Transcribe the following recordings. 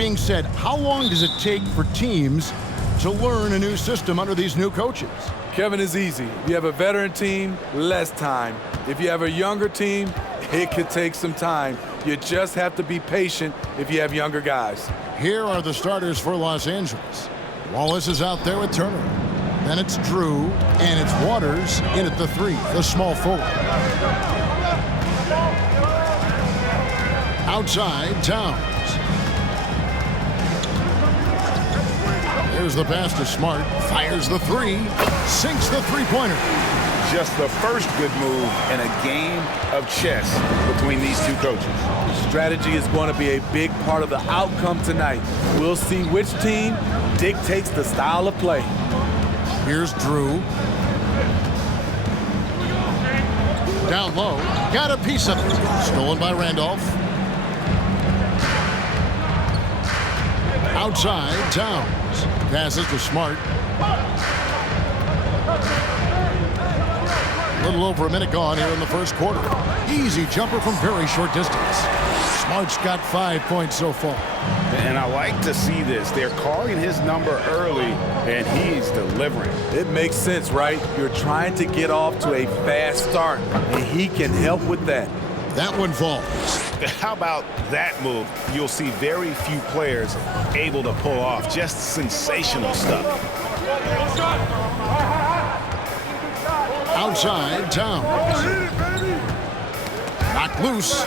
being said, how long does it take for teams to learn a new system under these new coaches? Kevin, is easy. If you have a veteran team, less time. If you have a younger team, it could take some time. You just have to be patient if you have younger guys. Here are the starters for Los Angeles. Wallace is out there with Turner. Then it's Drew, and it's Waters in at the 3, the small forward. Outside, Towns. There's the pass to Smart. Fires the 3. Sinks the three-pointer. Just the first good move in a game of chess between these two coaches. Strategy is going to be a big part of the outcome tonight. We'll see which team dictates the style of play. Here's Drew. Down low. Got a piece of it. Stolen by Randolph. Outside, Towns. Passes to Smart. A little over a minute gone here in the first quarter. Easy jumper from very short distance. Smart's got 5 points so far. And I like to see this. They're calling his number early, and he's delivering. It makes sense, right? You're trying to get off to a fast start, and he can help with that. That one falls. How about that move? You'll see very few players able to pull off just sensational stuff. Outside, Towns. Knocked loose.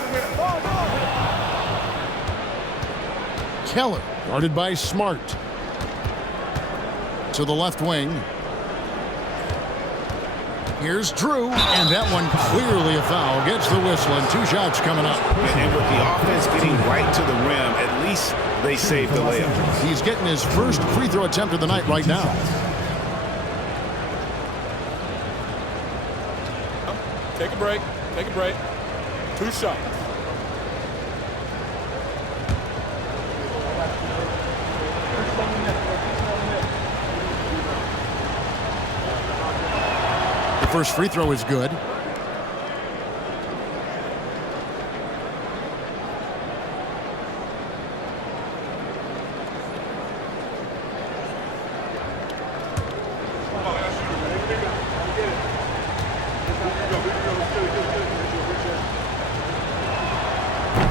Keller, guarded by Smart. To the left wing. Here's Drew, and that one clearly a foul. Gets the whistle, and 2 shots coming up. And with the offense getting right to the rim, at least they saved the layup. He's getting his first free throw attempt of the night right now. Take a break. Take a break. 2 shots. The first free throw is good.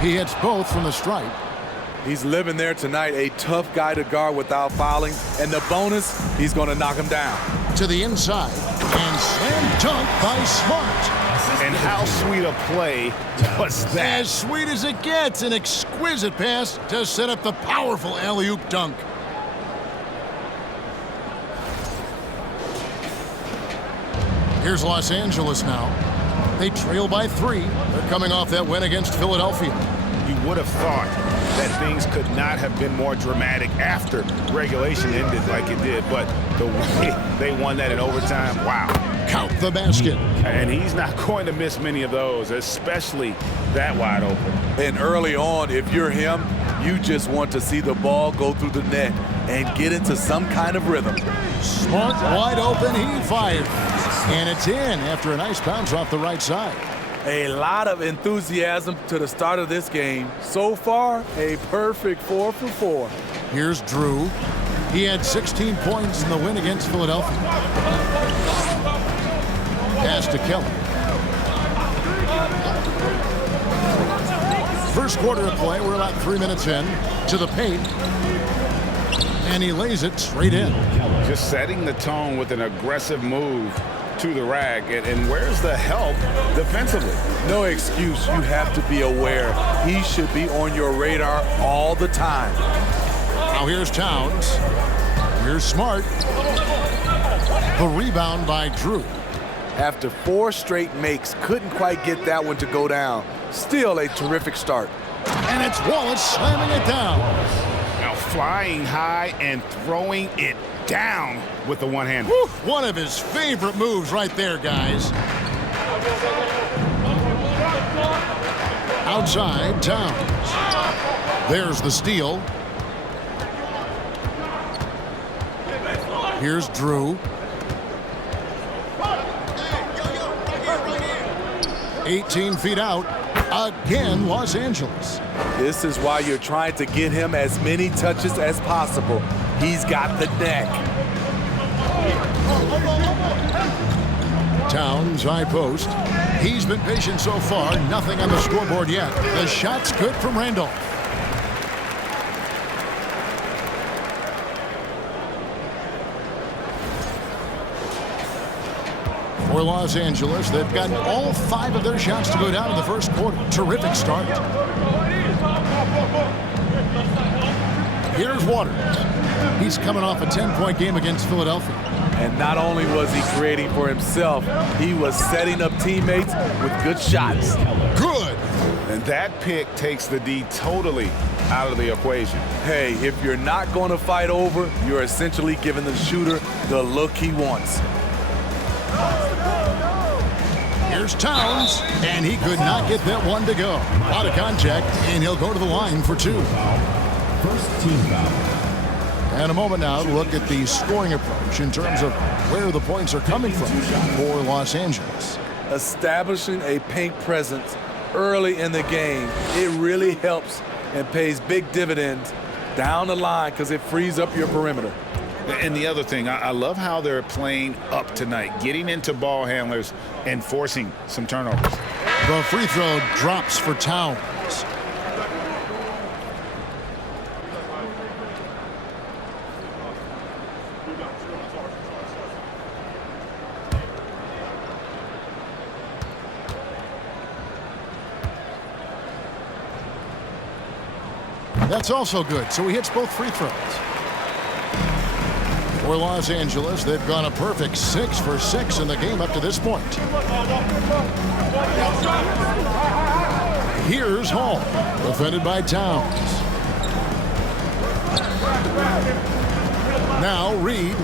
He hits both from the stripe. He's living there tonight, a tough guy to guard without fouling. And the bonus, he's going to knock him down. To the inside, and slam dunk by Smart. And how sweet a play was that? As sweet as it gets, an exquisite pass to set up the powerful alley-oop dunk. Here's Los Angeles now. They trail by 3. They're coming off that win against Philadelphia. You would have thought that things could not have been more dramatic after regulation ended like it did, but the way they won that in overtime, wow. Count the basket. And he's not going to miss many of those, especially that wide open. And early on, if you're him, you just want to see the ball go through the net and get into some kind of rhythm. Smart wide open, he fires. And it's in after a nice bounce off the right side. A lot of enthusiasm to the start of this game. So far, a perfect 4 for 4. Here's Drew. He had 16 points in the win against Philadelphia. Pass to Keller. First quarter of play, we're about 3 minutes in. To the paint. And he lays it straight in. Just setting the tone with an aggressive move to the rack. And where's the help defensively? No excuse. You have to be aware. He should be on your radar all the time. Now here's Towns. Here's Smart. The rebound by Drew. After 4 straight makes, couldn't quite get that one to go down. Still a terrific start. And it's Wallace slamming it down. Now flying high and throwing it down with the one-hander. One of his favorite moves right there, guys. Outside, Towns. There's the steal. Here's Drew. 18 feet out. Again, Los Angeles. This is why you're trying to get him as many touches as possible. He's got the neck. Towns, high post. He's been patient so far. Nothing on the scoreboard yet. The shot's good from Randolph. For Los Angeles, they've gotten all 5 of their shots to go down in the first quarter. Terrific start. Here's Waters. He's coming off a 10-point game against Philadelphia. And not only was he creating for himself, he was setting up teammates with good shots. Good. And that pick takes the D totally out of the equation. Hey, if you're not going to fight over, you're essentially giving the shooter the look he wants. Here's Towns, and he could not get that one to go. Out of contact, and he'll go to the line for 2. First team foul. And a moment now to look at the scoring approach in terms of where the points are coming from for Los Angeles. Establishing a paint presence early in the game, it really helps and pays big dividends down the line because it frees up your perimeter. And the other thing, I love how they're playing up tonight, getting into ball handlers and forcing some turnovers. The free throw drops for Towns. That's also good, so he hits both free throws. For Los Angeles, they've gone a perfect 6 for 6 in the game up to this point. Here's Hall, defended by Towns. Now Reed.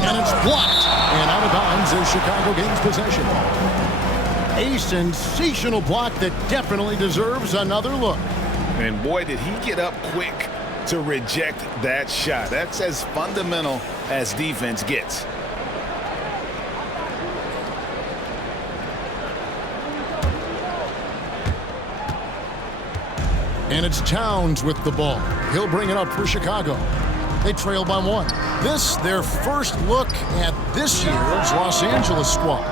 And it's blocked. And out of bounds as Chicago gains possession. A sensational block that definitely deserves another look. And boy, did he get up quick to reject that shot. That's as fundamental as defense gets. And it's Towns with the ball. He'll bring it up for Chicago. They trail by 1. This, their first look at this year's Los Angeles squad.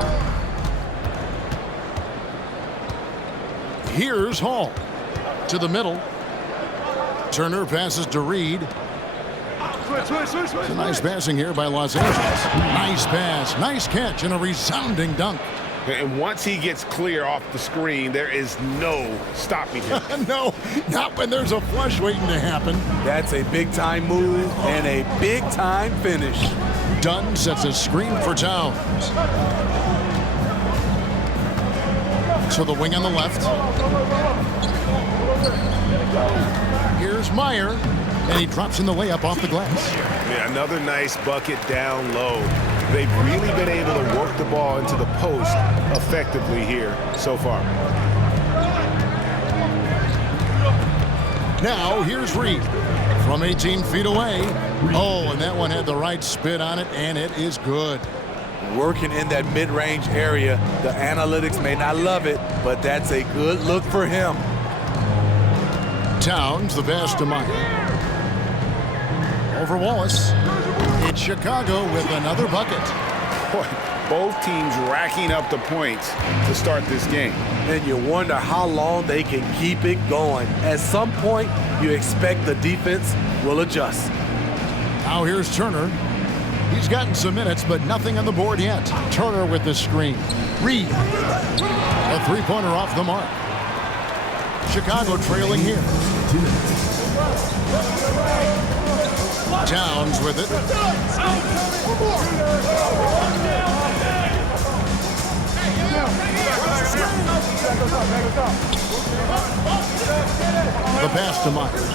Here's Hall. To the middle. Turner passes to Reed. It's a nice passing here by Los Angeles. Nice pass, nice catch, and a resounding dunk. And once he gets clear off the screen, there is no stopping him. No, not when there's a flush waiting to happen. That's a big-time move and a big-time finish. Dunn sets a screen for Towns. To the wing on the left. Here's Meyer, and he drops in the layup off the glass. Yeah, another nice bucket down low. They've really been able to work the ball into the post effectively here so far. Now here's Reed from 18 feet away. Oh, and that one had the right spin on it, and it is good. Working in that mid-range area, the analytics may not love it, but that's a good look for him. Towns, the pass to Meyer. Over Wallace. It's Chicago with another bucket. Boy, both teams racking up the points to start this game. And you wonder how long they can keep it going. At some point, you expect the defense will adjust. Now here's Turner. He's gotten some minutes, but nothing on the board yet. Turner with the screen. Reed. A three-pointer off the mark. Chicago trailing here. Towns with it. The pass to Myers.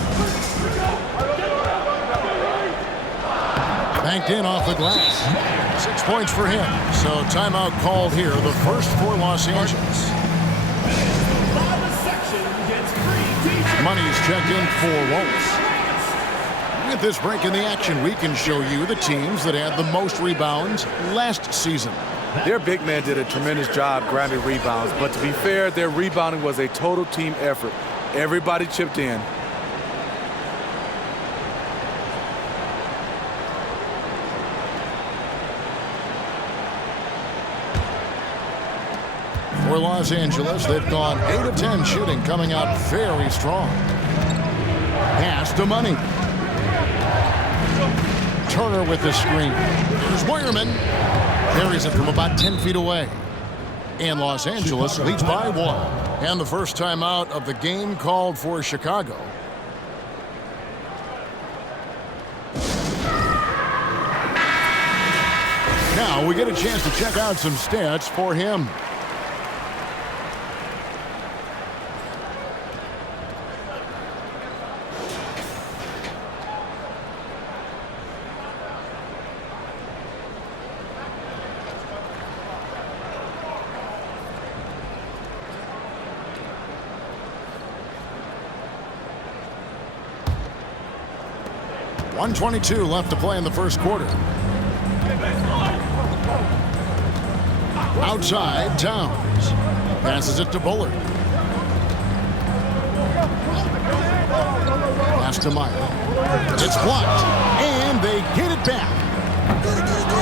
Banked in off the glass. 6 points for him. So timeout called here. The first for Los Angeles. Money's checked in for Wallace. With this break in the action, we can show you the teams that had the most rebounds last season. Their big man did a tremendous job grabbing rebounds, but to be fair, their rebounding was a total team effort. Everybody chipped in. For Los Angeles, they've gone 8 of 10 shooting, coming out very strong. Pass to Money. Turner with the screen. Here's Moyerman. Carries it from about 10 feet away. And Los Angeles leads by 1. And the first timeout of the game called for Chicago. Now we get a chance to check out some stats for him. .122 left to play in the first quarter. Outside, Towns. Passes it to Bullard. Pass to Meyer. It's blocked. And they get it back.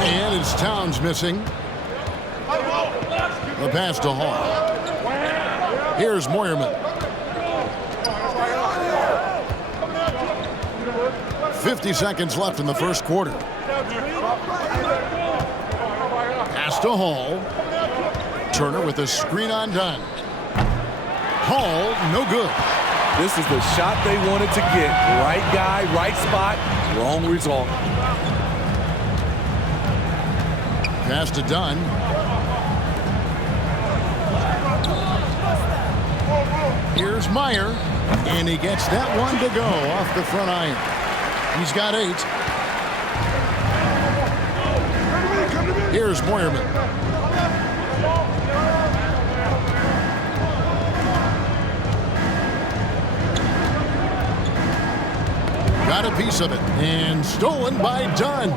And it's Towns missing. The pass to Hall. Here's Moyerman. 50 seconds left in the first quarter. Pass to Hall. Turner with a screen on Dunn. Hall, no good. This is the shot they wanted to get. Right guy, right spot, wrong result. Pass to Dunn. Here's Meyer. And he gets that one to go off the front iron. He's got 8. Here's Moyerman. Got a piece of it. And stolen by Dunn.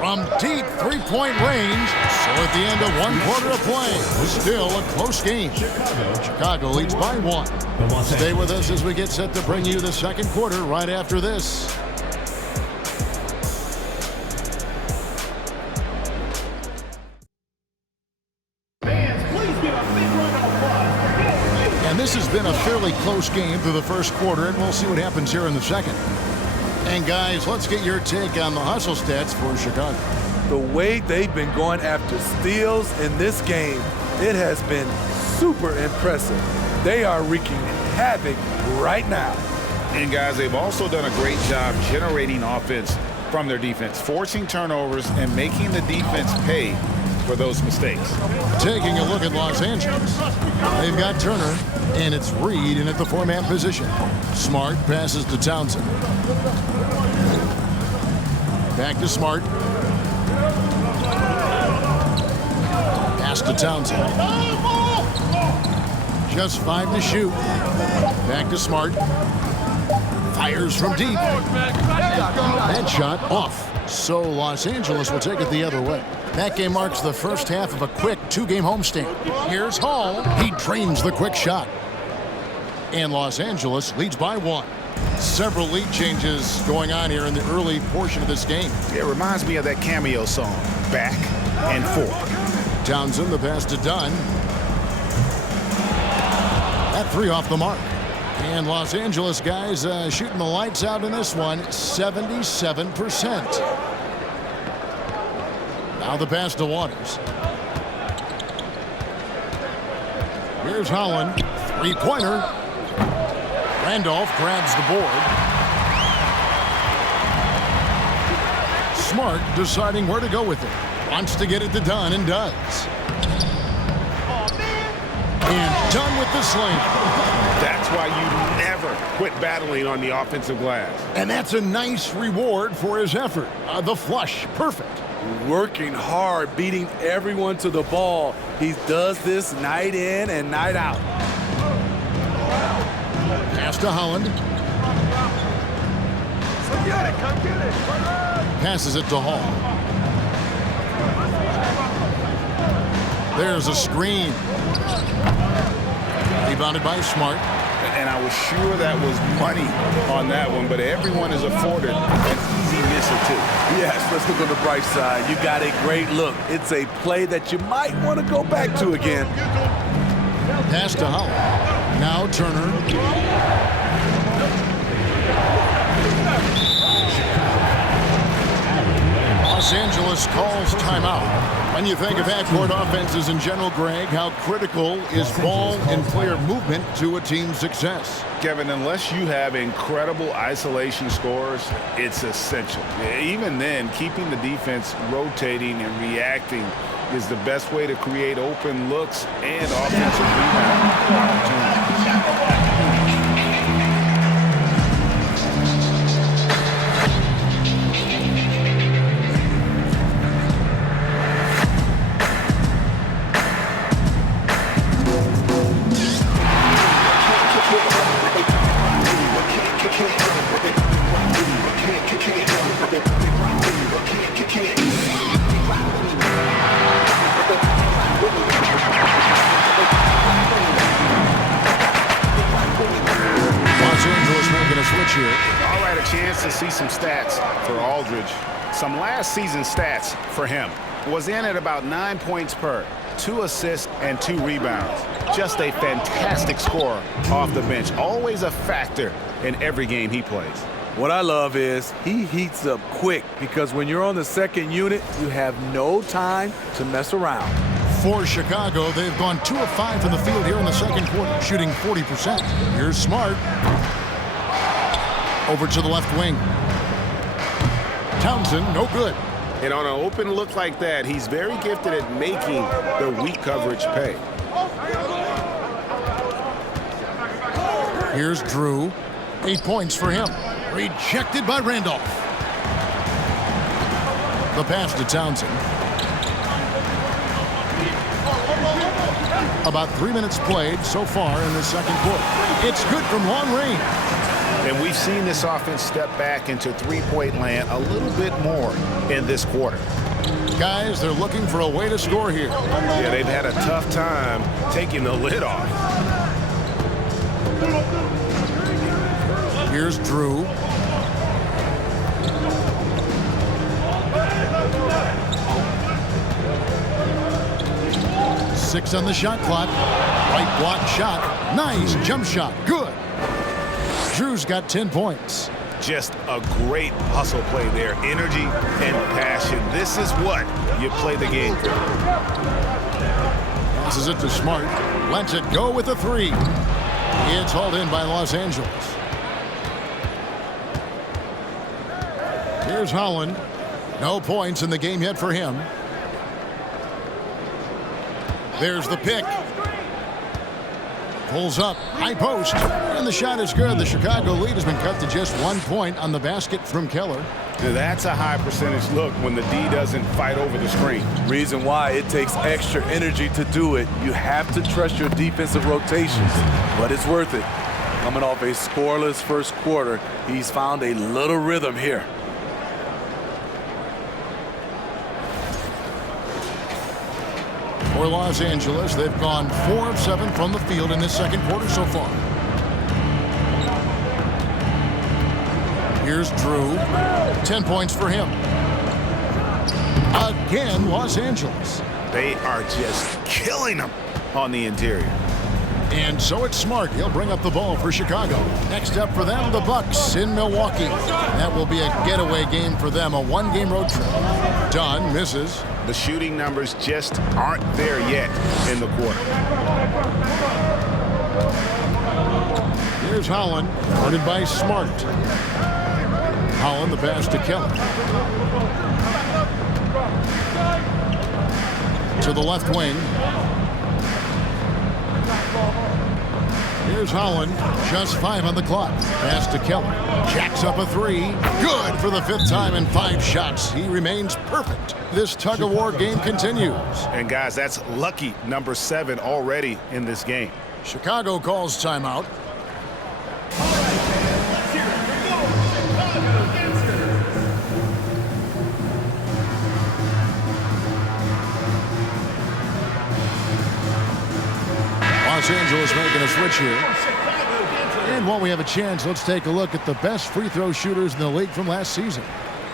From deep three-point range. So at the end of 1 quarter of play, still a close game. Chicago leads by 1. Stay with us as we get set to bring you the second quarter right after this. And this has been a fairly close game through the first quarter, and we'll see what happens here in the second. And guys, let's get your take on the hustle stats for Chicago. The way they've been going after steals in this game, it has been super impressive. They are wreaking havoc right now. And guys, they've also done a great job generating offense from their defense, forcing turnovers and making the defense pay for those mistakes. Taking a look at Los Angeles. They've got Turner, and it's Reed in at the 4-man position. Smart passes to Townsend. Back to Smart. Pass to Townsend. Just 5 to shoot. Back to Smart. Fires from deep. That shot off. So Los Angeles will take it the other way. That game marks the first half of a quick 2-game homestand. Here's Hall. He drains the quick shot. And Los Angeles leads by 1. Several lead changes going on here in the early portion of this game. It reminds me of that cameo song, Back and Forth. Townsend, the pass to Dunn. That 3 off the mark. And Los Angeles guys shooting the lights out in this one, 77%. Now the pass to Waters. Here's Holland, 3-pointer. Randolph grabs the board. Smart deciding where to go with it. Wants to get it to Dunn and does. And Dunn with the slam. That's why you never quit battling on the offensive glass. And that's a nice reward for his effort. The flush, perfect. Working hard, beating everyone to the ball. He does this night in and night out. Pass to Holland. Passes it to Hall. There's a screen. Rebounded by Smart. And I was sure that was money on that one, but everyone is afforded an easy miss or two. Yes, let's look on the bright side. You got a great look. It's a play that you might want to go back to again. Pass to Holland. Now Turner. Los Angeles calls timeout. When you think of half-court offenses in general, Greg, how critical is ball and player movement to a team's success? Kevin, unless you have incredible isolation scores, it's essential. Even then, keeping the defense rotating and reacting is the best way to create open looks and offensive rebound opportunities. Here. All right, a chance to see some stats for Aldridge. Some last season stats for him. Was in at about 9 points per, 2 assists, and 2 rebounds. Just a fantastic scorer off the bench. Always a factor in every game he plays. What I love is he heats up quick because when you're on the second unit, you have no time to mess around. For Chicago, they've gone 2 of 5 from the field here in the second quarter, shooting 40%. Here's Smart. Over to the left wing. Townsend, no good. And on an open look like that, he's very gifted at making the weak coverage pay. Here's Drew. 8 points for him. Rejected by Randolph. The pass to Townsend. About 3 minutes played so far in the second quarter. It's good from long range. And we've seen this offense step back into three-point land a little bit more in this quarter. Guys, they're looking for a way to score here. Yeah, they've had a tough time taking the lid off. Here's Drew. Six on the shot clock. Right block shot. Nice jump shot. Good. Drew's got 10 points. Just a great hustle play there. Energy and passion. This is what you play the game for. Passes it to Smart. Lets it go with a 3. It's hauled in by Los Angeles. Here's Holland. No points in the game yet for him. There's the pick. Pulls up, high post, and the shot is good. The Chicago lead has been cut to just 1 point on the basket from Keller. That's a high percentage look when the D doesn't fight over the screen. Reason why it takes extra energy to do it. You have to trust your defensive rotations, but it's worth it. Coming off a scoreless first quarter, he's found a little rhythm here. For Los Angeles, they've gone 4 of 7 from the field in this second quarter so far. Here's Drew. 10 points for him. Again, Los Angeles. They are just killing them on the interior. And so it's Smart. He'll bring up the ball for Chicago. Next up for them, the Bucks in Milwaukee. That will be a getaway game for them, a 1-game road trip. Dunn misses. The shooting numbers just aren't there yet in the quarter. Here's Holland, guarded by Smart. Holland, the pass to Keller. To the left wing. Here's Holland, just 5 on the clock. Pass to Keller. Jacks up a 3. Good for the 5th time in 5 shots. He remains perfect. This tug-of-war game continues. And guys, that's lucky number 7 already in this game. Chicago calls timeout. Los Angeles making a switch here. And while we have a chance, let's take a look at the best free throw shooters in the league from last season.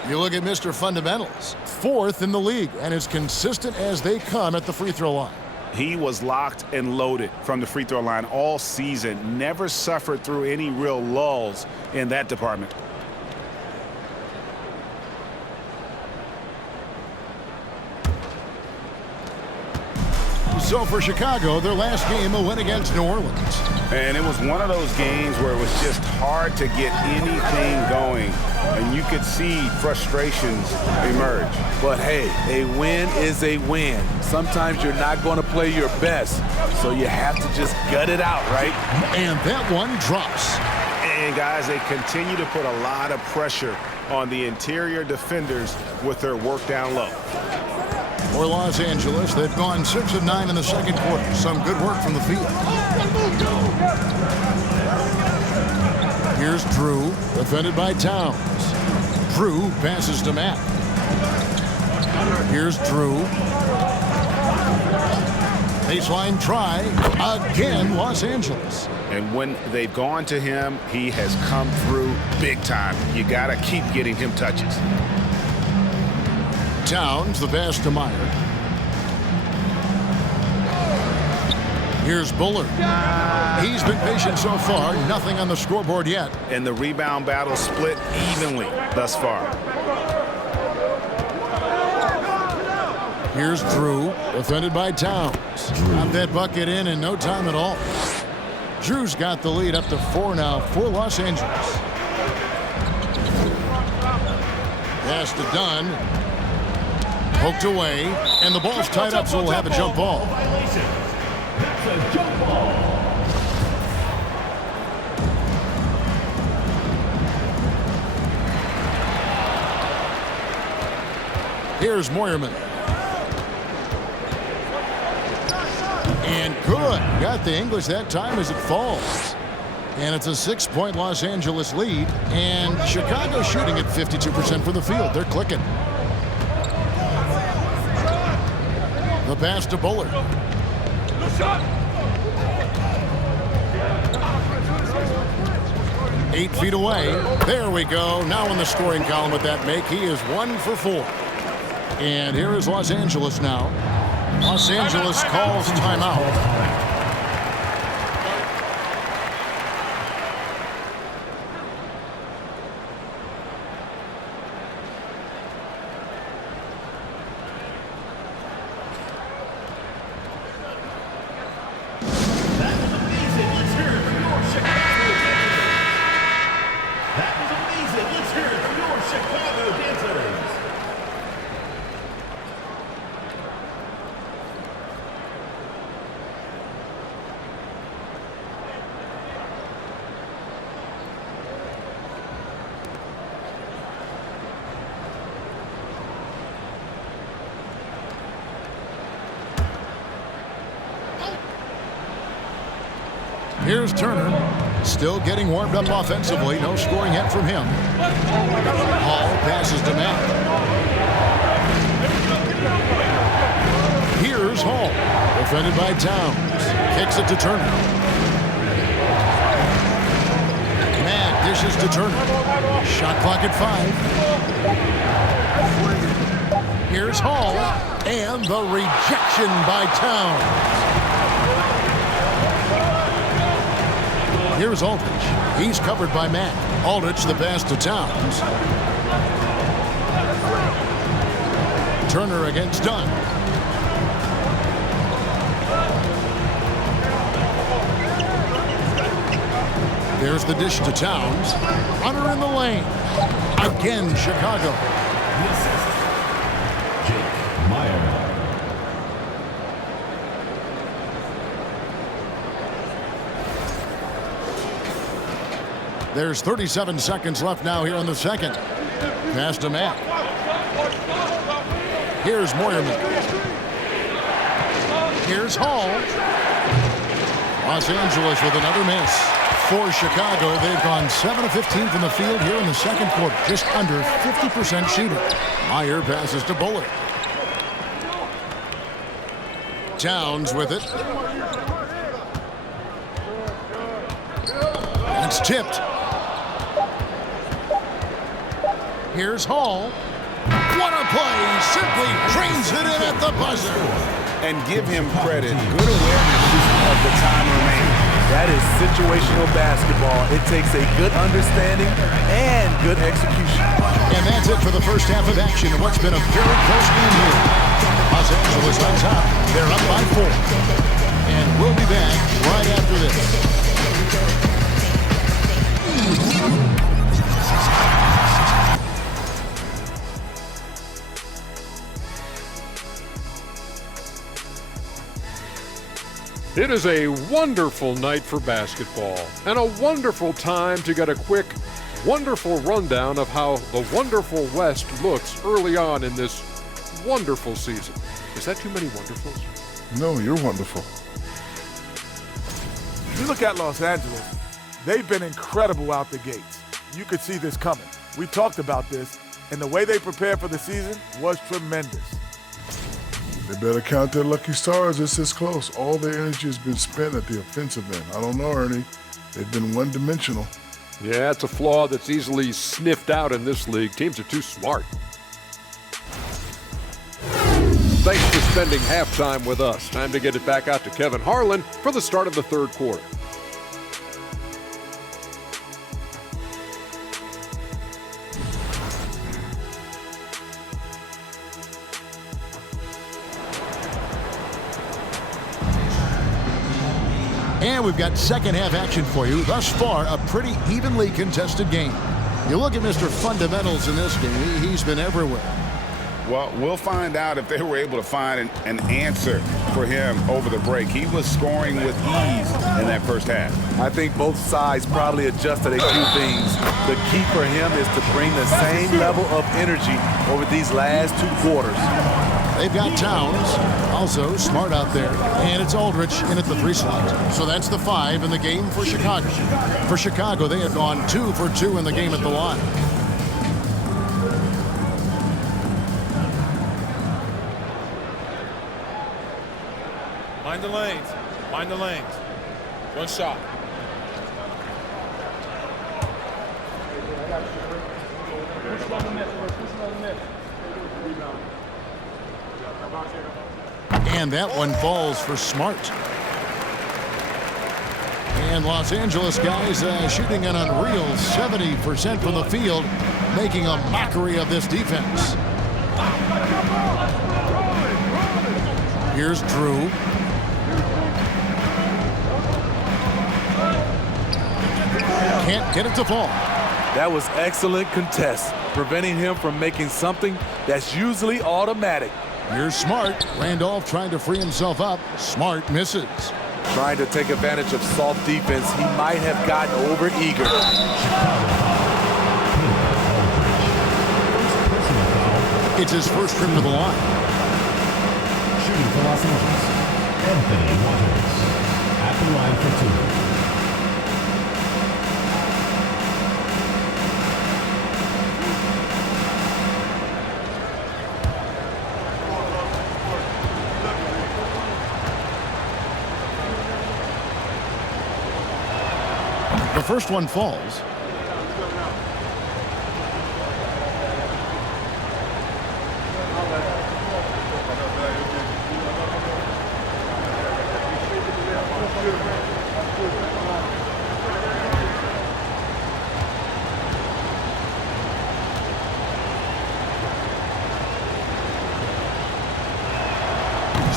You look at Mr. Fundamentals, 4th in the league, and as consistent as they come at the free throw line. He was locked and loaded from the free throw line all season. Never suffered through any real lulls in that department. So for Chicago, their last game, a win against New Orleans. And it was one of those games where it was just hard to get anything going. And you could see frustrations emerge. But hey, a win is a win. Sometimes you're not going to play your best, so you have to just gut it out, right? And that one drops. And guys, they continue to put a lot of pressure on the interior defenders with their work down low. For Los Angeles, they've gone 6 of 9 in the second quarter. Some good work from the field. Here's Drew, defended by Towns. Drew passes to Matt. Here's Drew. Baseline try. Again, Los Angeles. And when they've gone to him, he has come through big time. You got to keep getting him touches. Towns, the pass to Meyer. Here's Bullard. He's been patient so far. Nothing on the scoreboard yet. And the rebound battle split evenly thus far. Here's Drew, defended by Towns. Got that bucket in no time at all. Drew's got the lead up to 4 now for Los Angeles. Pass to Dunn. Poked away, and the ball's tied up, so we'll have a jump ball. Here's Moyerman. And good. Got the English that time as it falls. And it's a 6-point Los Angeles lead, and Chicago shooting at 52% from the field. They're clicking. The pass to Bullard. 8 feet away. There we go. Now in the scoring column with that make. He is 1 for 4. And here is Los Angeles now. Los Angeles calls timeout. Here's Turner, still getting warmed up offensively. No scoring yet from him. Hall passes to Matt. Here's Hall, defended by Towns. Kicks it to Turner. Matt dishes to Turner. Shot clock at 5. Here's Hall, and the rejection by Towns. Here's Aldridge. He's covered by Matt. Aldridge the pass to Towns. Turner against Dunn. There's the dish to Towns. Runner in the lane. Again, Chicago. There's 37 seconds left now here in the second. Pass to Matt. Here's Moyerman. Here's Hall. Los Angeles with another miss. For Chicago, they've gone 7 of 15 from the field here in the second quarter. Just under 50% shooting. Meyer passes to Bullard. Towns with it. It's tipped. Here's Hall. What a play! Simply trains it in at the buzzer. And give him credit. Good awareness of the time remaining. That is situational basketball. It takes a good understanding and good execution. And that's it for the first half of action in what's been a very close game here. Los Angeles on top. They're up by 4. And we'll be back right after this. It is a wonderful night for basketball and a wonderful time to get a quick, wonderful rundown of how the wonderful West looks early on in this wonderful season. Is that too many wonderfuls? No, you're wonderful. You look at Los Angeles, they've been incredible out the gates. You could see this coming. We talked about this, and the way they prepared for the season was tremendous. They better count their lucky stars. It's this close. All their energy has been spent at the offensive end. I don't know, Ernie. They've been one-dimensional. Yeah, it's a flaw that's easily sniffed out in this league. Teams are too smart. Thanks for spending halftime with us. Time to get it back out to Kevin Harlan for the start of the third quarter. And we've got second half action for you. Thus far, a pretty evenly contested game. You look at Mr. Fundamentals in this game, he's been everywhere. Well, we'll find out if they were able to find an answer for him over the break. He was scoring with ease in that first half. I think both sides probably adjusted a few things. The key for him is to bring the same level of energy over these last 2 quarters. They've got Towns, also Smart out there, and it's Aldridge in at the 3 slot. So that's the 5 in the game for Chicago. For Chicago, they have gone 2 for 2 in the game at the line. Mind the lanes. Mind the lanes. One shot. And that one falls for Smart. And Los Angeles guys shooting an unreal 70% from the field, making a mockery of this defense. Here's Drew. Can't get it to fall. That was excellent contest, preventing him from making something that's usually automatic. Here's Smart. Randolph trying to free himself up. Smart misses. Trying to take advantage of soft defense, he might have gotten over-eager. It's his first trip to the line. Shooting for Los Angeles, Anthony Waters. At the line for 2. The first one falls.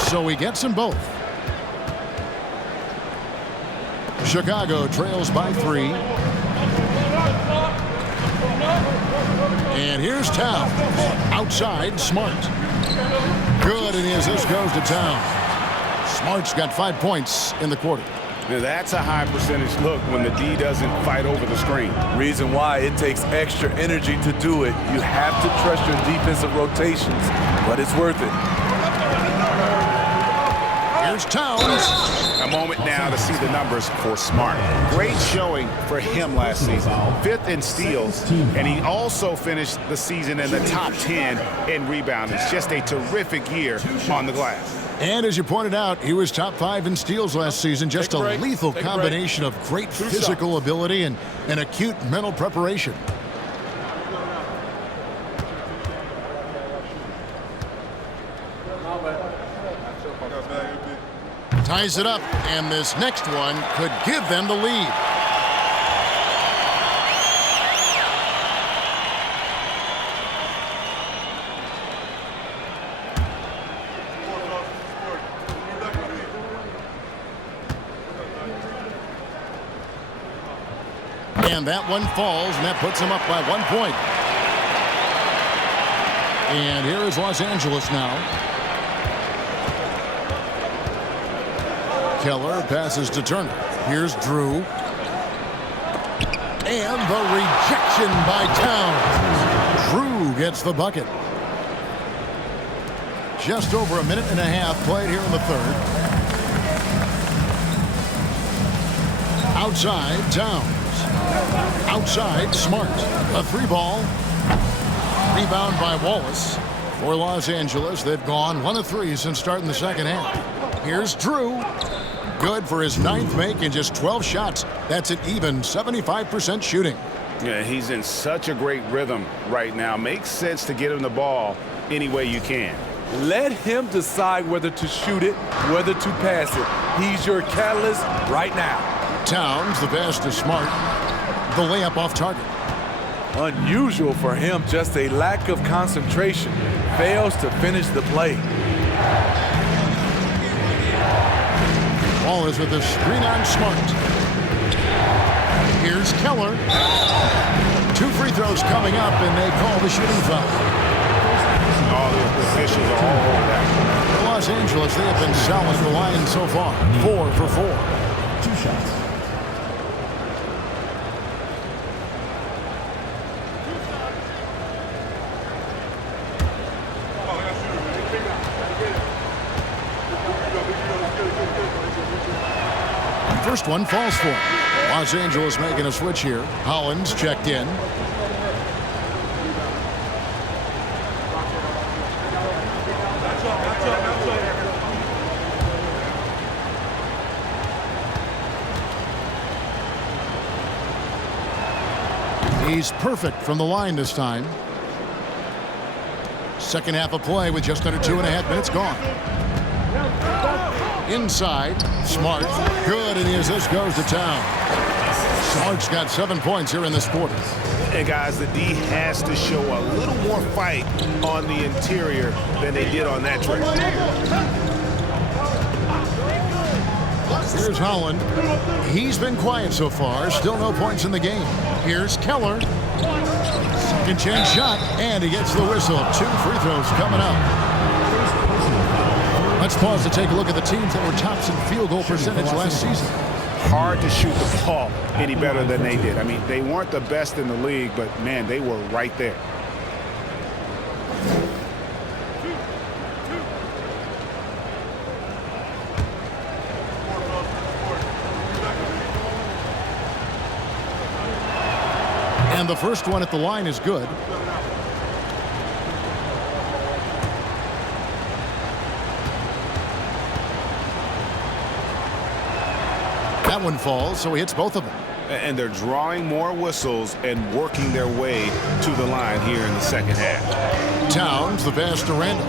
So he gets them both. Chicago trails by 3. And here's Towns. Outside, Smart. Good, and as this goes to Towns. Smart's got 5 points in the quarter. Now that's a high percentage look when the D doesn't fight over the screen. Reason why it takes extra energy to do it. You have to trust your defensive rotations, but it's worth it. Here's Here's Towns. A moment now to see the numbers for Smart. Great showing for him last season. 5th in steals, and he also finished the season in the top 10 in rebounding. It's just a terrific year on the glass. And as you pointed out, he was top 5 in steals last season. Just a lethal combination of great physical ability and acute mental preparation. Ties it up, and this next one could give them the lead. And that one falls, and that puts them up by 1 point. And here is Los Angeles now. Keller passes to Turner. Here's Drew. And the rejection by Towns. Drew gets the bucket. Just over a minute and a half played here in the third. Outside, Towns. Outside, Smart. A 3-ball. Rebound by Wallace. For Los Angeles, they've gone 1 of 3 since starting the second half. Here's Drew. Good for his 9th make in just 12 shots. That's an even 75% shooting. Yeah, he's in such a great rhythm right now. Makes sense to get him the ball any way you can. Let him decide whether to shoot it, whether to pass it. He's your catalyst right now. Towns, the pass to Smart. The layup off target. Unusual for him, just a lack of concentration. Fails to finish the play. Ball is with a screen on Smart. Here's Keller. 2 free throws coming up, and they call the shooting foul. All the officials are all over that. For Los Angeles, they have been solid at the line so far. 4 for 4. 2 shots. First one falls for him. Los Angeles making a switch here. Hollins checked in. He's perfect from the line this time. Second half of play with just under 2.5 minutes gone. Inside, Smart. Good, and as this goes to Town. Smart's got 7 points here in this quarter. And guys, the D has to show a little more fight on the interior than they did on that trip. Here's Holland. He's been quiet so far. Still no points in the game. Here's Keller. Second chance shot, and he gets the whistle. 2 free throws coming up. Let's pause to take a look at the teams that were tops in field goal percentage last season. Hard to shoot the ball any better than they did. I mean, they weren't the best in the league, but, man, they were right there. And the first one at the line is good. That one falls, so he hits both of them. And they're drawing more whistles and working their way to the line here in the second half. Towns, the pass to Randall.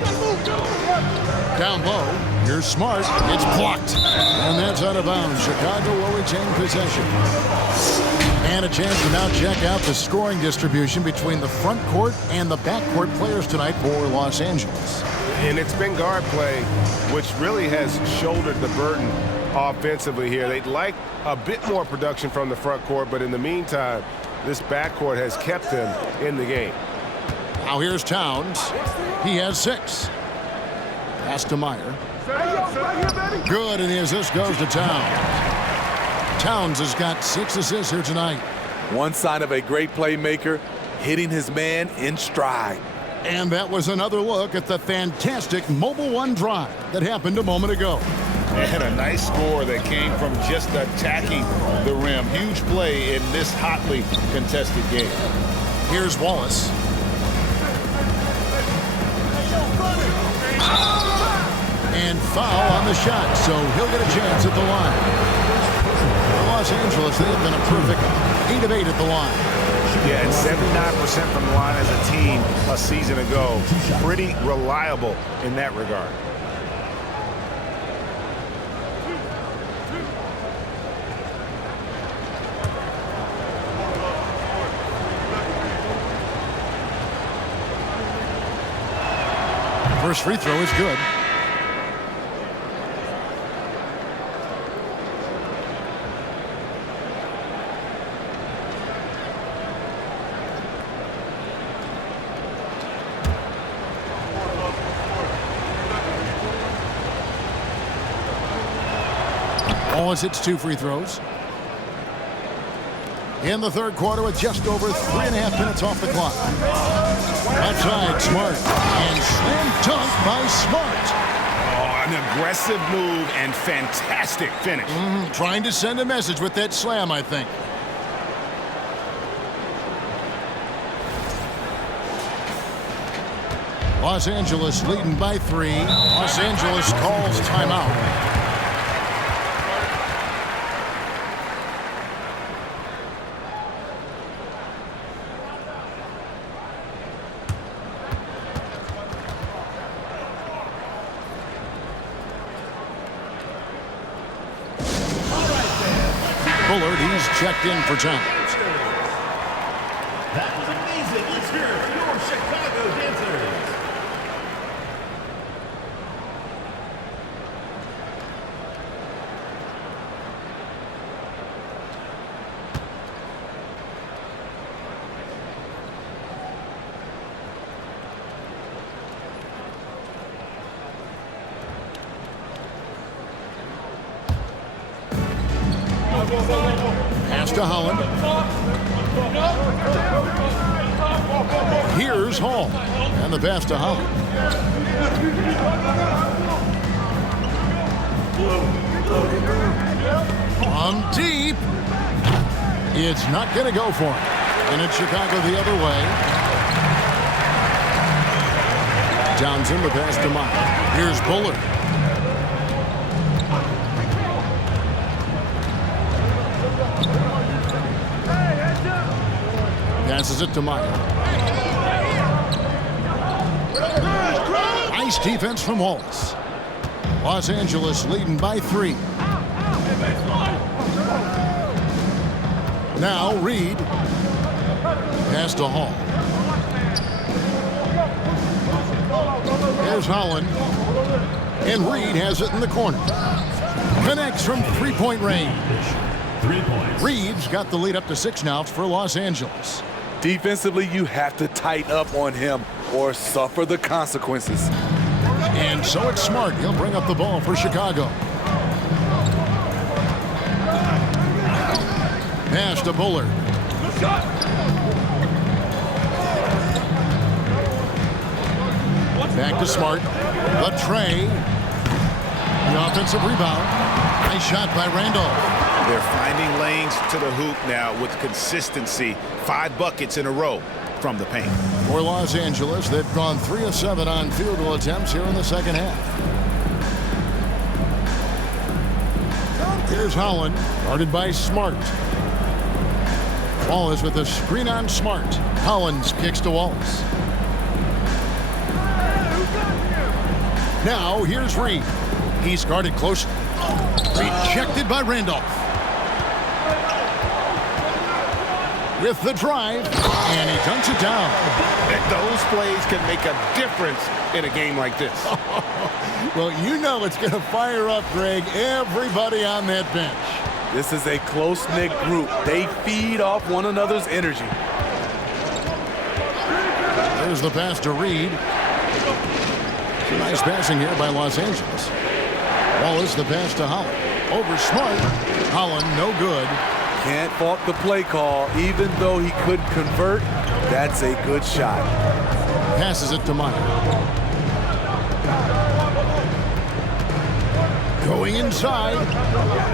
Down low, here's Smart. It's blocked. And that's out of bounds. Chicago will retain possession. And a chance to now check out the scoring distribution between the front court and the back court players tonight for Los Angeles. And it's been guard play, which really has shouldered the burden offensively here. They'd like a bit more production from the front court, but in the meantime, this backcourt has kept them in the game. Now here's Towns. He has 6. Pass to Meyer. Good, and as this goes to Towns. Towns has got 6 assists here tonight. One sign of a great playmaker, hitting his man in stride. And that was another look at the fantastic Mobile One drive that happened a moment ago. And a nice score that came from just attacking the rim. Huge play in this hotly contested game. Here's Wallace. And foul on the shot, so he'll get a chance at the line. For Los Angeles, they have been a perfect 8 of 8 at the line. Yeah, and 79% from the line as a team a season ago. Pretty reliable in that regard. First free throw is good. Wallace hits 2 free throws. In the third quarter with just over 3.5 minutes off the clock. Outside, Smart. And slam dunk by Smart. Oh, an aggressive move and fantastic finish. Trying to send a message with that slam, I think. Los Angeles leading by 3. Los Angeles calls timeout. Bullard, he's checked in for time. That was amazing. Let's hear it for your Chicago dancers. Pass to Holland. Here's Hall. And the pass to Holland. From deep. It's not going to go for him. And it's Chicago the other way. Townsend, the pass to Mike. Here's Bullard. Passes it to Meyer. Nice defense from Wallace. Los Angeles leading by 3. Now Reed. Pass to Hall. Here's Holland. And Reed has it in the corner. Connects from 3-point range. 3 points. Reed's got the lead up to 6 now for Los Angeles. Defensively, you have to tighten up on him or suffer the consequences. And so it's Smart. He'll bring up the ball for Chicago. Pass to Bullard. Back to Smart. The tray. The offensive rebound. Nice shot by Randolph. They're finding lanes to the hoop now with consistency. 5 buckets in a row from the paint. For Los Angeles, they've gone 3 of 7 on field goal attempts here in the second half. Here's Holland, guarded by Smart. Wallace with a screen on Smart. Holland kicks to Wallace. Now here's Reed. He's guarded close. Rejected by Randolph. With the drive, and he dunks it down. Those plays can make a difference in a game like this. Well, you know it's going to fire up, Greg, everybody on that bench. This is a close-knit group. They feed off one another's energy. There's the pass to Reed. Nice passing here by Los Angeles. Wallace, the pass to Holland. Over Smart. Holland, no good. Can't fault the play call. Even though he couldn't convert, that's a good shot. Passes it to Meyer. Going inside,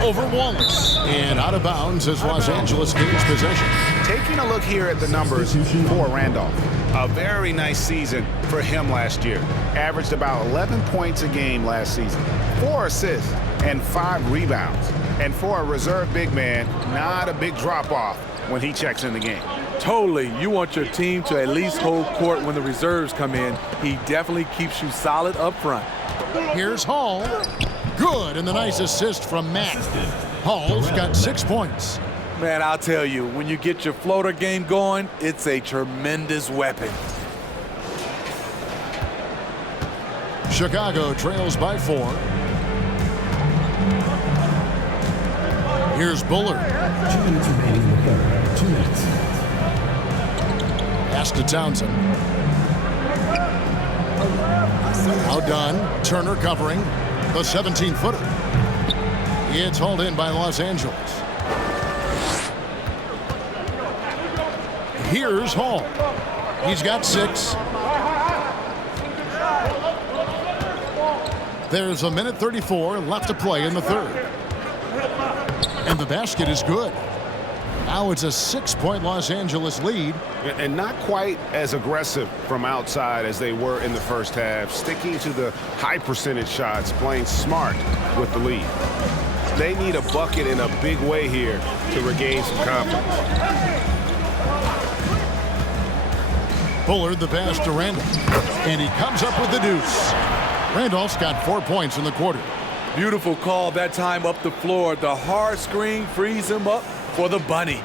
over Wallace. And out of bounds as Los Angeles gains possession. Taking a look here at the numbers for Randolph. A very nice season for him last year. Averaged about 11 points a game last season. 4 assists and 5 rebounds. And for a reserve big man, not a big drop-off when he checks in the game. Totally. You want your team to at least hold court when the reserves come in. He definitely keeps you solid up front. Here's Hall. Good, and the nice assist from Matt. Hall's got 6 points. Man, I'll tell you, when you get your floater game going, it's a tremendous weapon. Chicago trails by 4. Here's Bullard. 2 minutes remaining in the third. 2 minutes. Pass to Townsend. Now done. Turner covering. The 17-footer. It's hauled in by Los Angeles. Here's Hall. He's got 6. There's a minute 34 left to play in the third. And the basket is good. Now it's a 6-point Los Angeles lead. And not quite as aggressive from outside as they were in the first half. Sticking to the high percentage shots, playing smart with the lead. They need a bucket in a big way here to regain some confidence. Bullard the pass to Randolph. And he comes up with the deuce. Randolph's got 4 points in the quarter. Beautiful call that time up the floor. The hard screen frees him up for the bunny.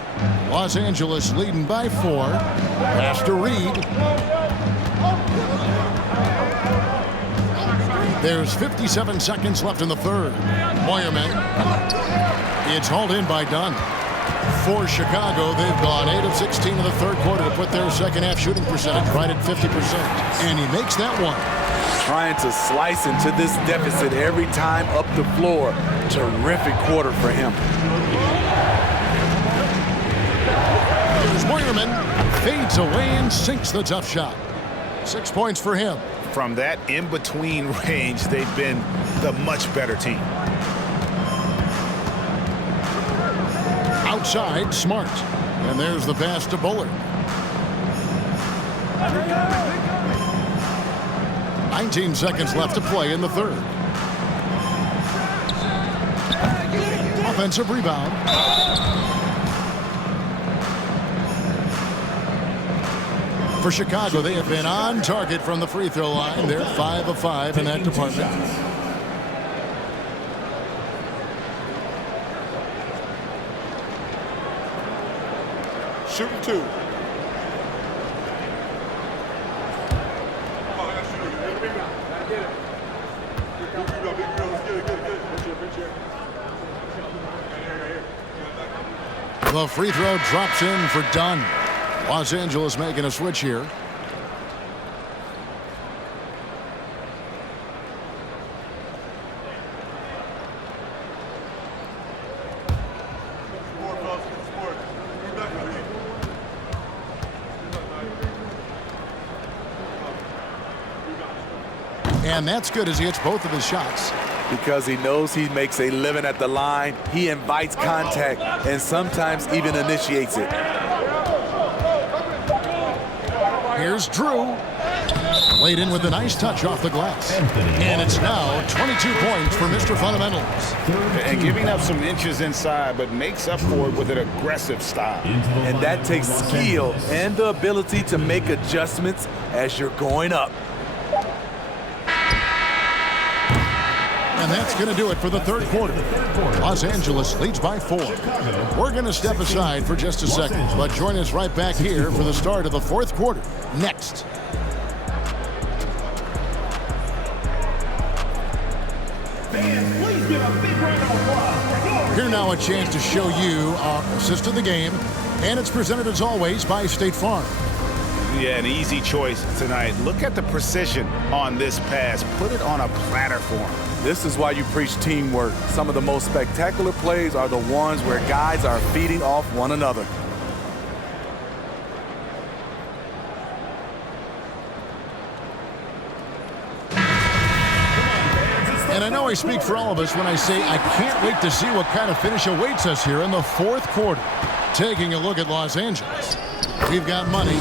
Los Angeles leading by 4. Pass to Reed. There's 57 seconds left in the third. Moyerman. It's hauled in by Dunn. For Chicago, they've gone 8 of 16 in the third quarter to put their second half shooting percentage right at 50%. And he makes that one. Trying to slice into this deficit every time up the floor. Terrific quarter for him. Here's Moyerman. Fades away and sinks the tough shot. 6 points for him. From that in-between range, they've been the much better team. Outside, Smart. And there's the pass to Bullard. 19 seconds left to play in the third. Offensive rebound. For Chicago, they have been on target from the free throw line. They're 5 of 5 in that department. Shooting 2. The free throw drops in for Dunn. Los Angeles making a switch here. And that's good as he hits both of his shots. Because he knows he makes a living at the line, he invites contact and sometimes even initiates it. Here's Drew. Laid in with a nice touch off the glass. And it's now 22 points for Mr. Fundamentals. And giving up some inches inside, but makes up for it with an aggressive style. And that takes skill and the ability to make adjustments as you're going up. And that's going to do it for the third quarter. Los Angeles leads by 4. We're going to step aside for just a second, but join us right back here for the start of the fourth quarter. Next. Here now a chance to show you our assist of the game, and it's presented as always by State Farm. Yeah, an easy choice tonight. Look at the precision on this pass. Put it on a platter for him. This is why you preach teamwork. Some of the most spectacular plays are the ones where guys are feeding off one another. And I know I speak for all of us when I say I can't wait to see what kind of finish awaits us here in the fourth quarter. Taking a look at Los Angeles. We've got money.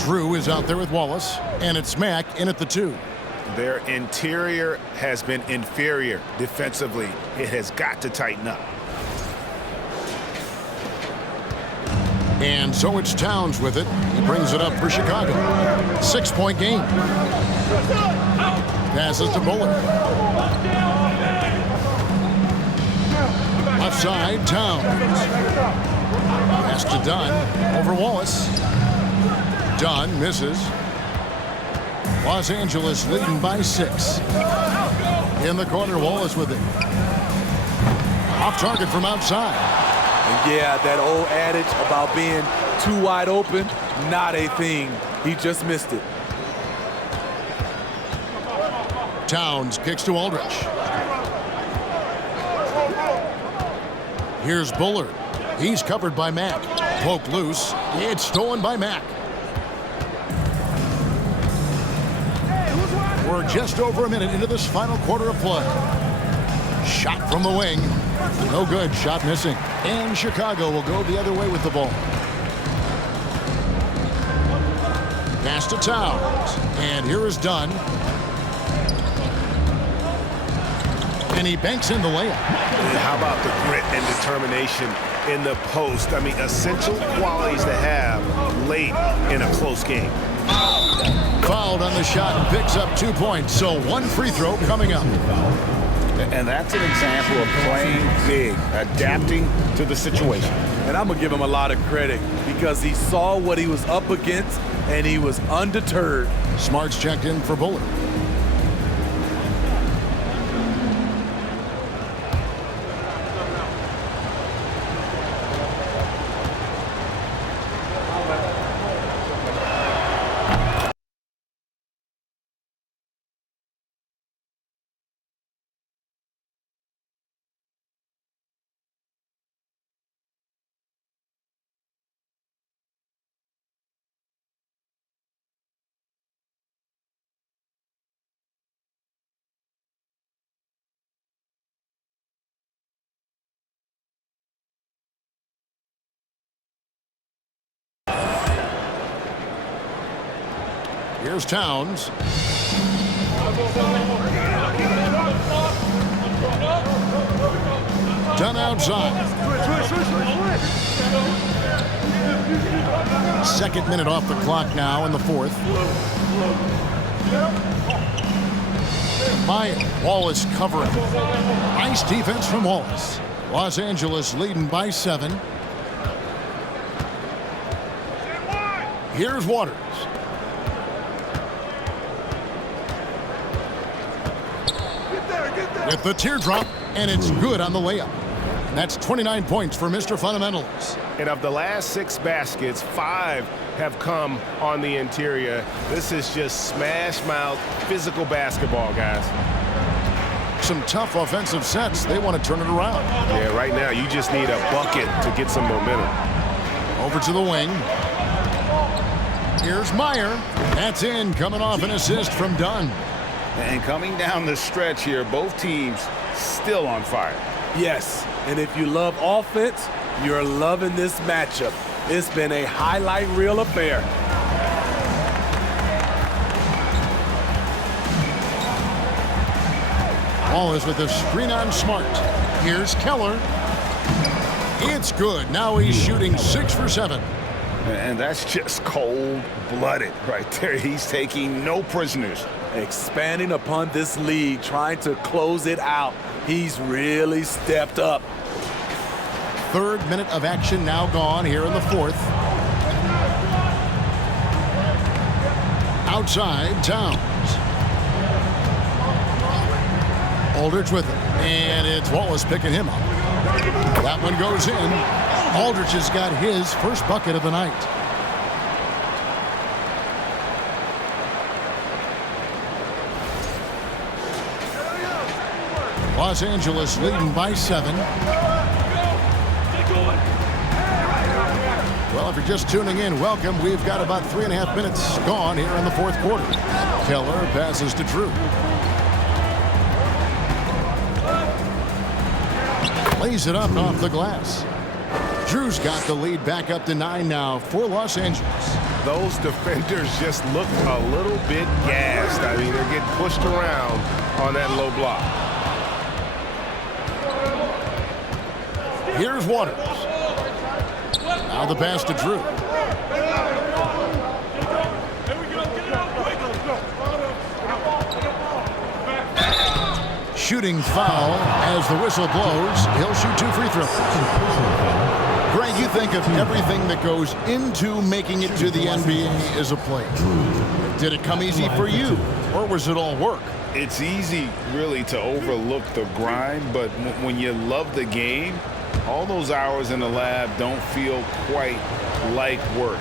Drew is out there with Wallace, and it's Mack in at the 2. Their interior has been inferior defensively. It has got to tighten up. And so it's Towns with it. He brings it up for Chicago. 6-point game. Passes to Bullard. Left side, Towns. Pass to Dunn. Over Wallace. Dunn misses. Los Angeles leading by 6. In the corner, Wallace with it. Off target from outside. And yeah, that old adage about being too wide open, not a thing. He just missed it. Towns kicks to Aldridge. Here's Bullard. He's covered by Mack. Poke loose. It's stolen by Mack. We're just over a minute into this final quarter of play. Shot from the wing. No good. Shot missing. And Chicago will go the other way with the ball. Pass to Towns. And here is Dunn. And he banks in the layup. How about the grit and determination in the post? I mean, essential qualities to have late in a close game. Fouled on the shot and picks up 2 points. So 1 free throw coming up. And that's an example of playing big, adapting to the situation. And I'm going to give him a lot of credit because he saw what he was up against and he was undeterred. Smart's checked in for Bullard. Here's Towns. Done outside. Second minute off the clock now in the fourth. Wallace covering. Nice defense from Wallace. Los Angeles leading by 7. Here's Waters. With the teardrop, and it's good on the layup. That's 29 points for Mr. Fundamentals. And of the last 6 baskets, 5 have come on the interior. This is just smash mouth physical basketball, guys. Some tough offensive sets. They want to turn it around. Yeah, right now you just need a bucket to get some momentum. Over to the wing. Here's Meyer. That's in, coming off an assist from Dunn. And coming down the stretch here, both teams still on fire. Yes, and if you love offense, you're loving this matchup. It's been a highlight reel affair. Wallace with a screen on Smart. Here's Keller. It's good. Now he's shooting 6 for 7. And that's just cold-blooded right there. He's taking no prisoners. Expanding upon this lead, trying to close it out. He's really stepped up. Third minute of action now gone here in the fourth. Outside, Towns. Aldridge with it. And it's Wallace picking him up. That one goes in. Aldridge has got his first bucket of the night. Los Angeles leading by 7. Well, if you're just tuning in, welcome. We've got about 3.5 minutes gone here in the fourth quarter. Keller passes to Drew. Lays it up off the glass. Drew's got the lead back up to 9 now for Los Angeles. Those defenders just look a little bit gassed. I mean, they're getting pushed around on that low block. Here's Waters. Now the pass to Drew. Shooting foul as the whistle blows. He'll shoot 2 free throws. Greg, you think of everything that goes into making it to the NBA as a player. Did it come easy for you, or was it all work? It's easy, really, to overlook the grind, but when you love the game, all those hours in the lab don't feel quite like work.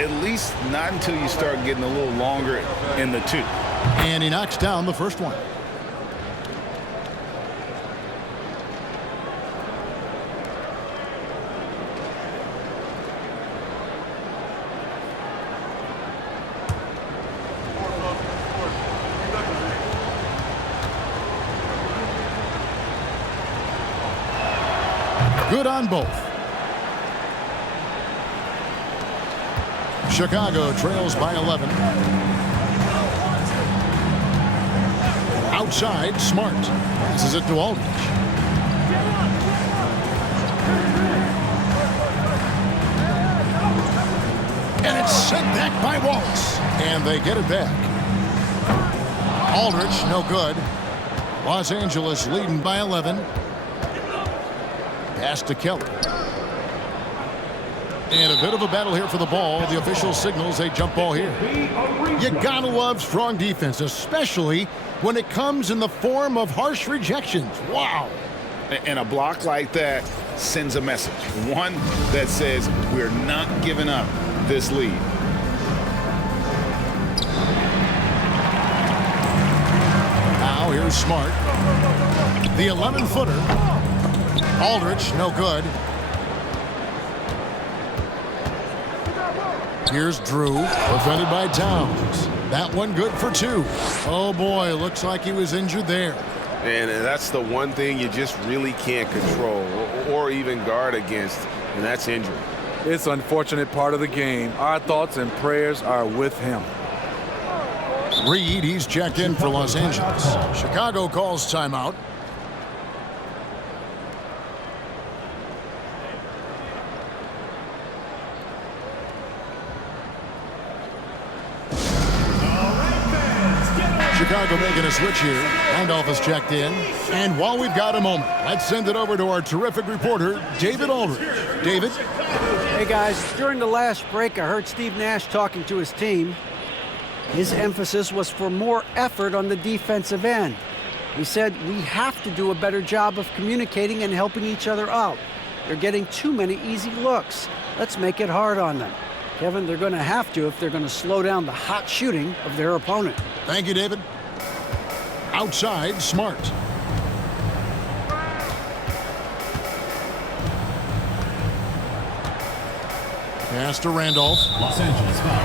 At least not until you start getting a little longer in the tooth. And he knocks down the first one. Good on both. Chicago trails by 11. Outside, Smart. Passes it to Aldridge. And it's sent back by Wallace. And they get it back. Aldridge, no good. Los Angeles leading by 11. Pass to Kelly. And a bit of a battle here for the ball. The official signals a jump ball here. You gotta love strong defense, especially when it comes in the form of harsh rejections. Wow. And a block like that sends a message. One that says we're not giving up this lead. Now here's Smart. The 11-footer. Aldridge, no good. Here's Drew, defended by Towns. That one good for 2. Oh boy, looks like he was injured there. And that's the one thing you just really can't control or even guard against, and that's injury. It's an unfortunate part of the game. Our thoughts and prayers are with him. Reed, he's checked in for Los Angeles. Chicago calls timeout. Chicago making a switch here. Randolph is checked in. And while we've got a moment, let's send it over to our terrific reporter, David Aldridge. David? Hey, guys. During the last break, I heard Steve Nash talking to his team. His emphasis was for more effort on the defensive end. He said, we have to do a better job of communicating and helping each other out. They're getting too many easy looks. Let's make it hard on them. Kevin, they're going to have to if they're going to slow down the hot shooting of their opponent. Thank you, David. Outside, Smart. Pass to Randolph. Los Angeles foul.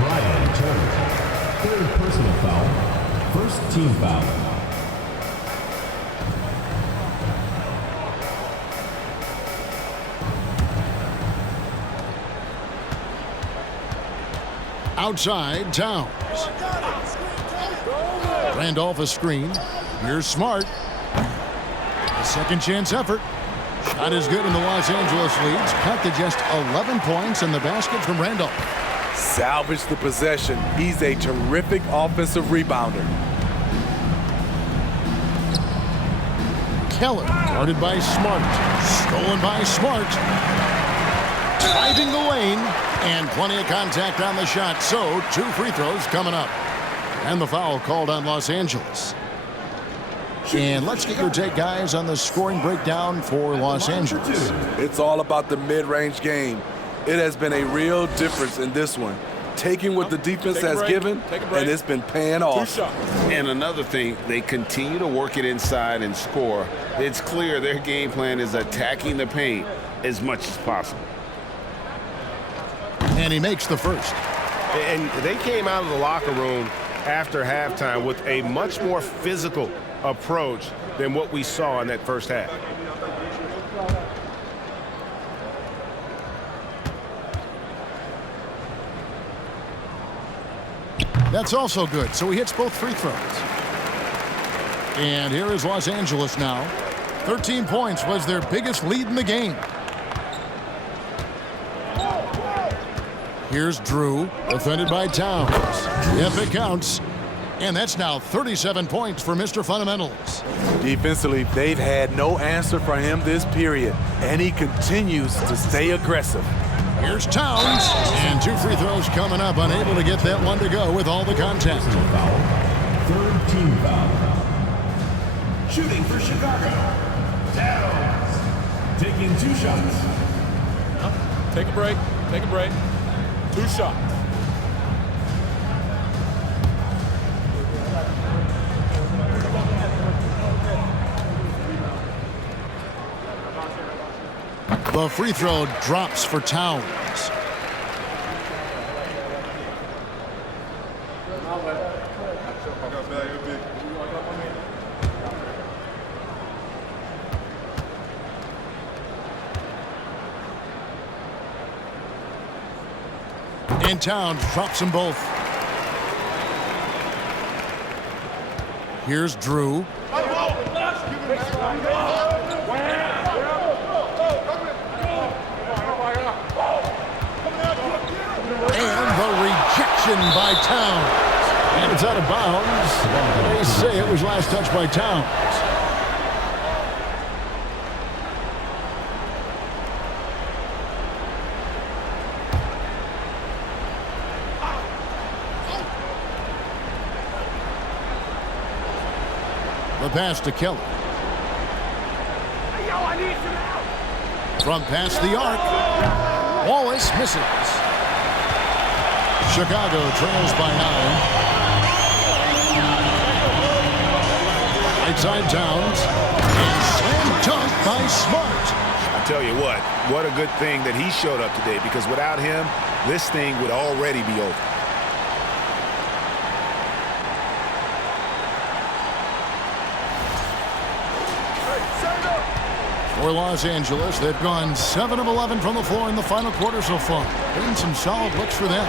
Brian Turner. 3rd personal foul. 1st team foul. Outside, Towns. Randolph a screen. Here's Smart. A second chance effort. Shot is good, and the Los Angeles leads. Cut to just 11 points in the basket from Randolph. Salvage the possession. He's a terrific offensive rebounder. Keller, guarded by Smart. Stolen by Smart. Driving the lane, and plenty of contact on the shot. So, 2 free throws coming up. And the foul called on Los Angeles. And let's get your take, guys, on the scoring breakdown for Los Angeles. It's all about the mid-range game. It has been a real difference in this one. Taking what the defense has given, and it's been paying off. And another thing, they continue to work it inside and score. It's clear their game plan is attacking the paint as much as possible. And he makes the first. And they came out of the locker room after halftime with a much more physical approach than what we saw in that first half. That's also good, so he hits both free throws. And here is Los Angeles now. 13 points was their biggest lead in the game. Here's Drew, defended by Towns. If it counts. And that's now 37 points for Mr. Fundamentals. Defensively, they've had no answer for him this period, and he continues to stay aggressive. Here's Towns, and 2 free throws coming up, unable to get that one to go with all the contact. Third team foul. Shooting for Chicago. Towns. Taking 2 shots. Take a break. Take a break. 2 shots. The free throw drops for Towns. And Towns drops them both. Here's Drew. By Towns. And it's out of bounds. They say it was last touched by Towns. The pass to Kelly. From past the arc. Wallace misses. Chicago trails by 9. Right side Towns. And slam dunk by Smart. I tell you what a good thing that he showed up today, because without him, this thing would already be over. For Los Angeles, they've gone 7 of 11 from the floor in the final quarter so far. Getting some solid looks for them.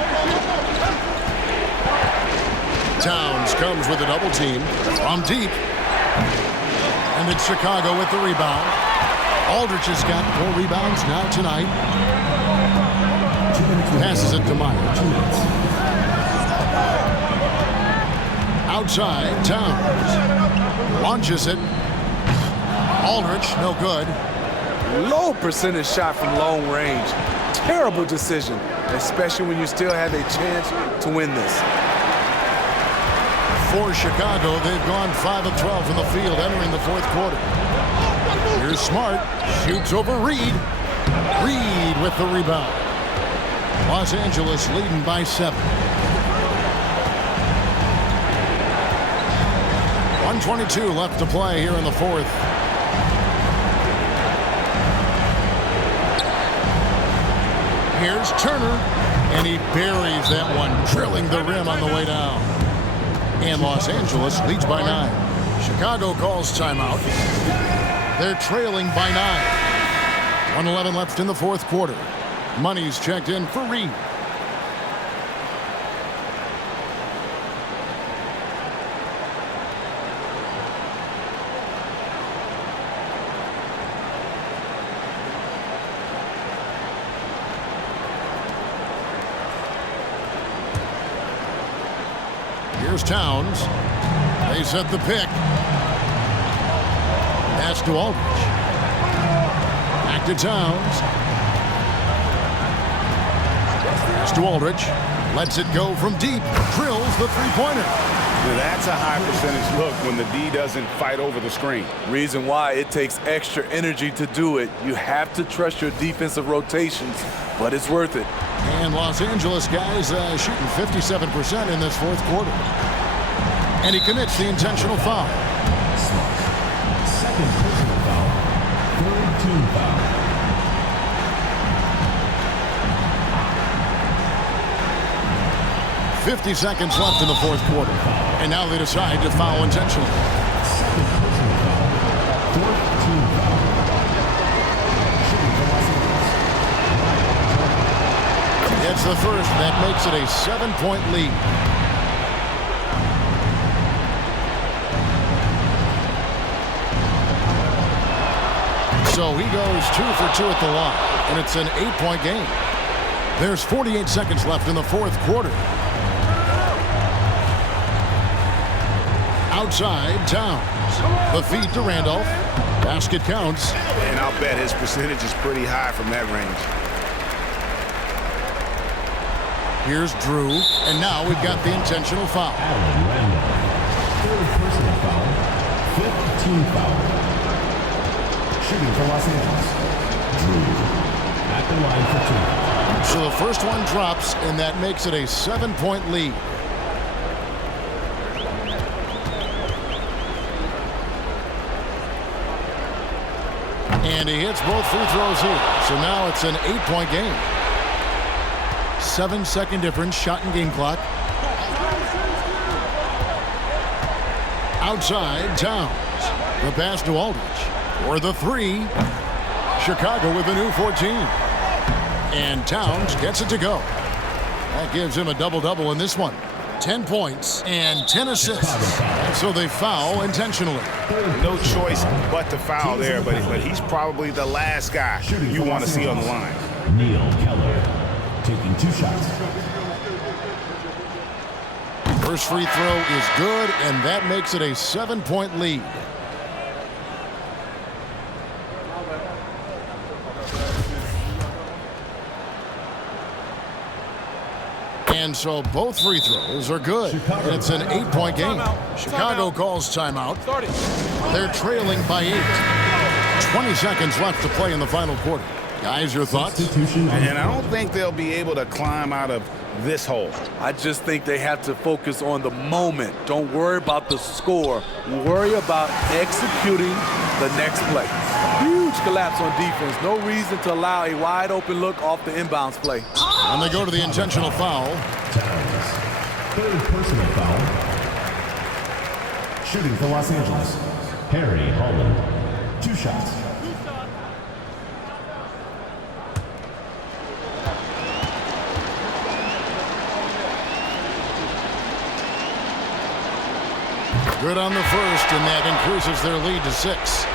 Towns comes with a double team from deep. And it's Chicago with the rebound. Aldridge has got 4 rebounds now tonight. Passes it to Myers. Outside, Towns. Launches it. Aldridge, no good. Low percentage shot from long range. Terrible decision, especially when you still have a chance to win this. For Chicago, they've gone 5 of 12 from the field entering the 4th quarter. Here's Smart, shoots over Reed. Reed with the rebound. Los Angeles leading by 7. 1:22 left to play here in the 4th. Here's Turner, and he buries that one, drilling the rim on the way down. And Los Angeles leads by 9. Chicago calls timeout. They're trailing by 9. 1:11 left in the 4th quarter. Money's checked in for Reed. Here's Towns. They set the pick. Pass to Aldridge. Back to Towns. Pass to Aldridge. Lets it go from deep. Drills the three-pointer. Now that's a high percentage look when the D doesn't fight over the screen. Reason why it takes extra energy to do it. You have to trust your defensive rotations, but it's worth it. And Los Angeles guys shooting 57% in this 4th quarter. And he commits the intentional foul. Smart. Second personal foul. Third team foul. .50 seconds left in the 4th quarter. And now they decide to foul intentionally. Second personal foul. Fourth team foul. Shooting for Los Angeles. It's the first. That makes it a 7-point lead. So he goes 2 for 2 at the line, and it's an 8-point game. There's 48 seconds left in the fourth quarter. Outside, Towns. The feed to Randolph. Basket counts. And I'll bet his percentage is pretty high from that range. Here's Drew, and now we've got the intentional foul. Allen Randolph. Third personal foul. Fifth team foul. Shooting for Los Angeles. Drew at the line for 2. So the first one drops, and that makes it a 7-point lead. And he hits both free throws here. So now it's an 8-point game. 7-second difference, shot and game clock. Outside, Towns. The pass to Aldridge. For the 3. Chicago with a new 14. And Towns gets it to go. That gives him a double-double in this one. 10 points and 10 assists. So they foul intentionally. No choice but to foul there, but he's probably the last guy you want to see on the line. Neil Keller taking 2 shots. First free throw is good, and that makes it a 7-point lead. And so both free throws are good. And it's an 8-point game. Chicago calls timeout. They're trailing by 8. 20 seconds left to play in the final quarter. Guys, your thoughts? And I don't think they'll be able to climb out of this hole. I just think they have to focus on the moment. Don't worry about the score. Worry about executing the next play. Huge collapse on defense. No reason to allow a wide open look off the inbounds play. And they go to the intentional foul. Towns. Third personal foul. Shooting for Los Angeles. Harry Holland. 2 shots. Good on the first, and that increases their lead to 6.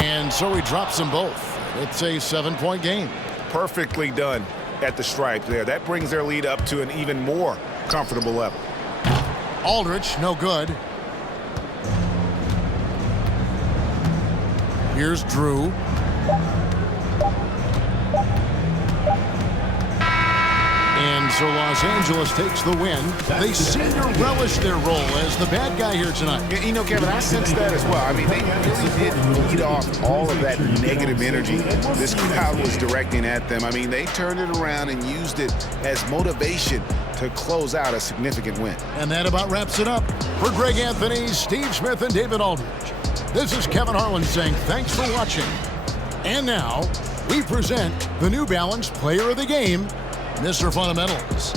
And so he drops them both. It's a 7-point game. Perfectly done at the stripe there. That brings their lead up to an even more comfortable level. Aldridge, no good. Here's Drew. And so Los Angeles takes the win. They seem to relish their role as the bad guy here tonight. You know, Kevin, I sense that as well. I mean, they really did lead off all of that negative energy this crowd was directing at them. I mean, they turned it around and used it as motivation to close out a significant win. And that about wraps it up. For Greg Anthony, Steve Smith, and David Aldridge, this is Kevin Harlan saying thanks for watching. And now, we present the New Balance Player of the Game, Mr. Fundamentals.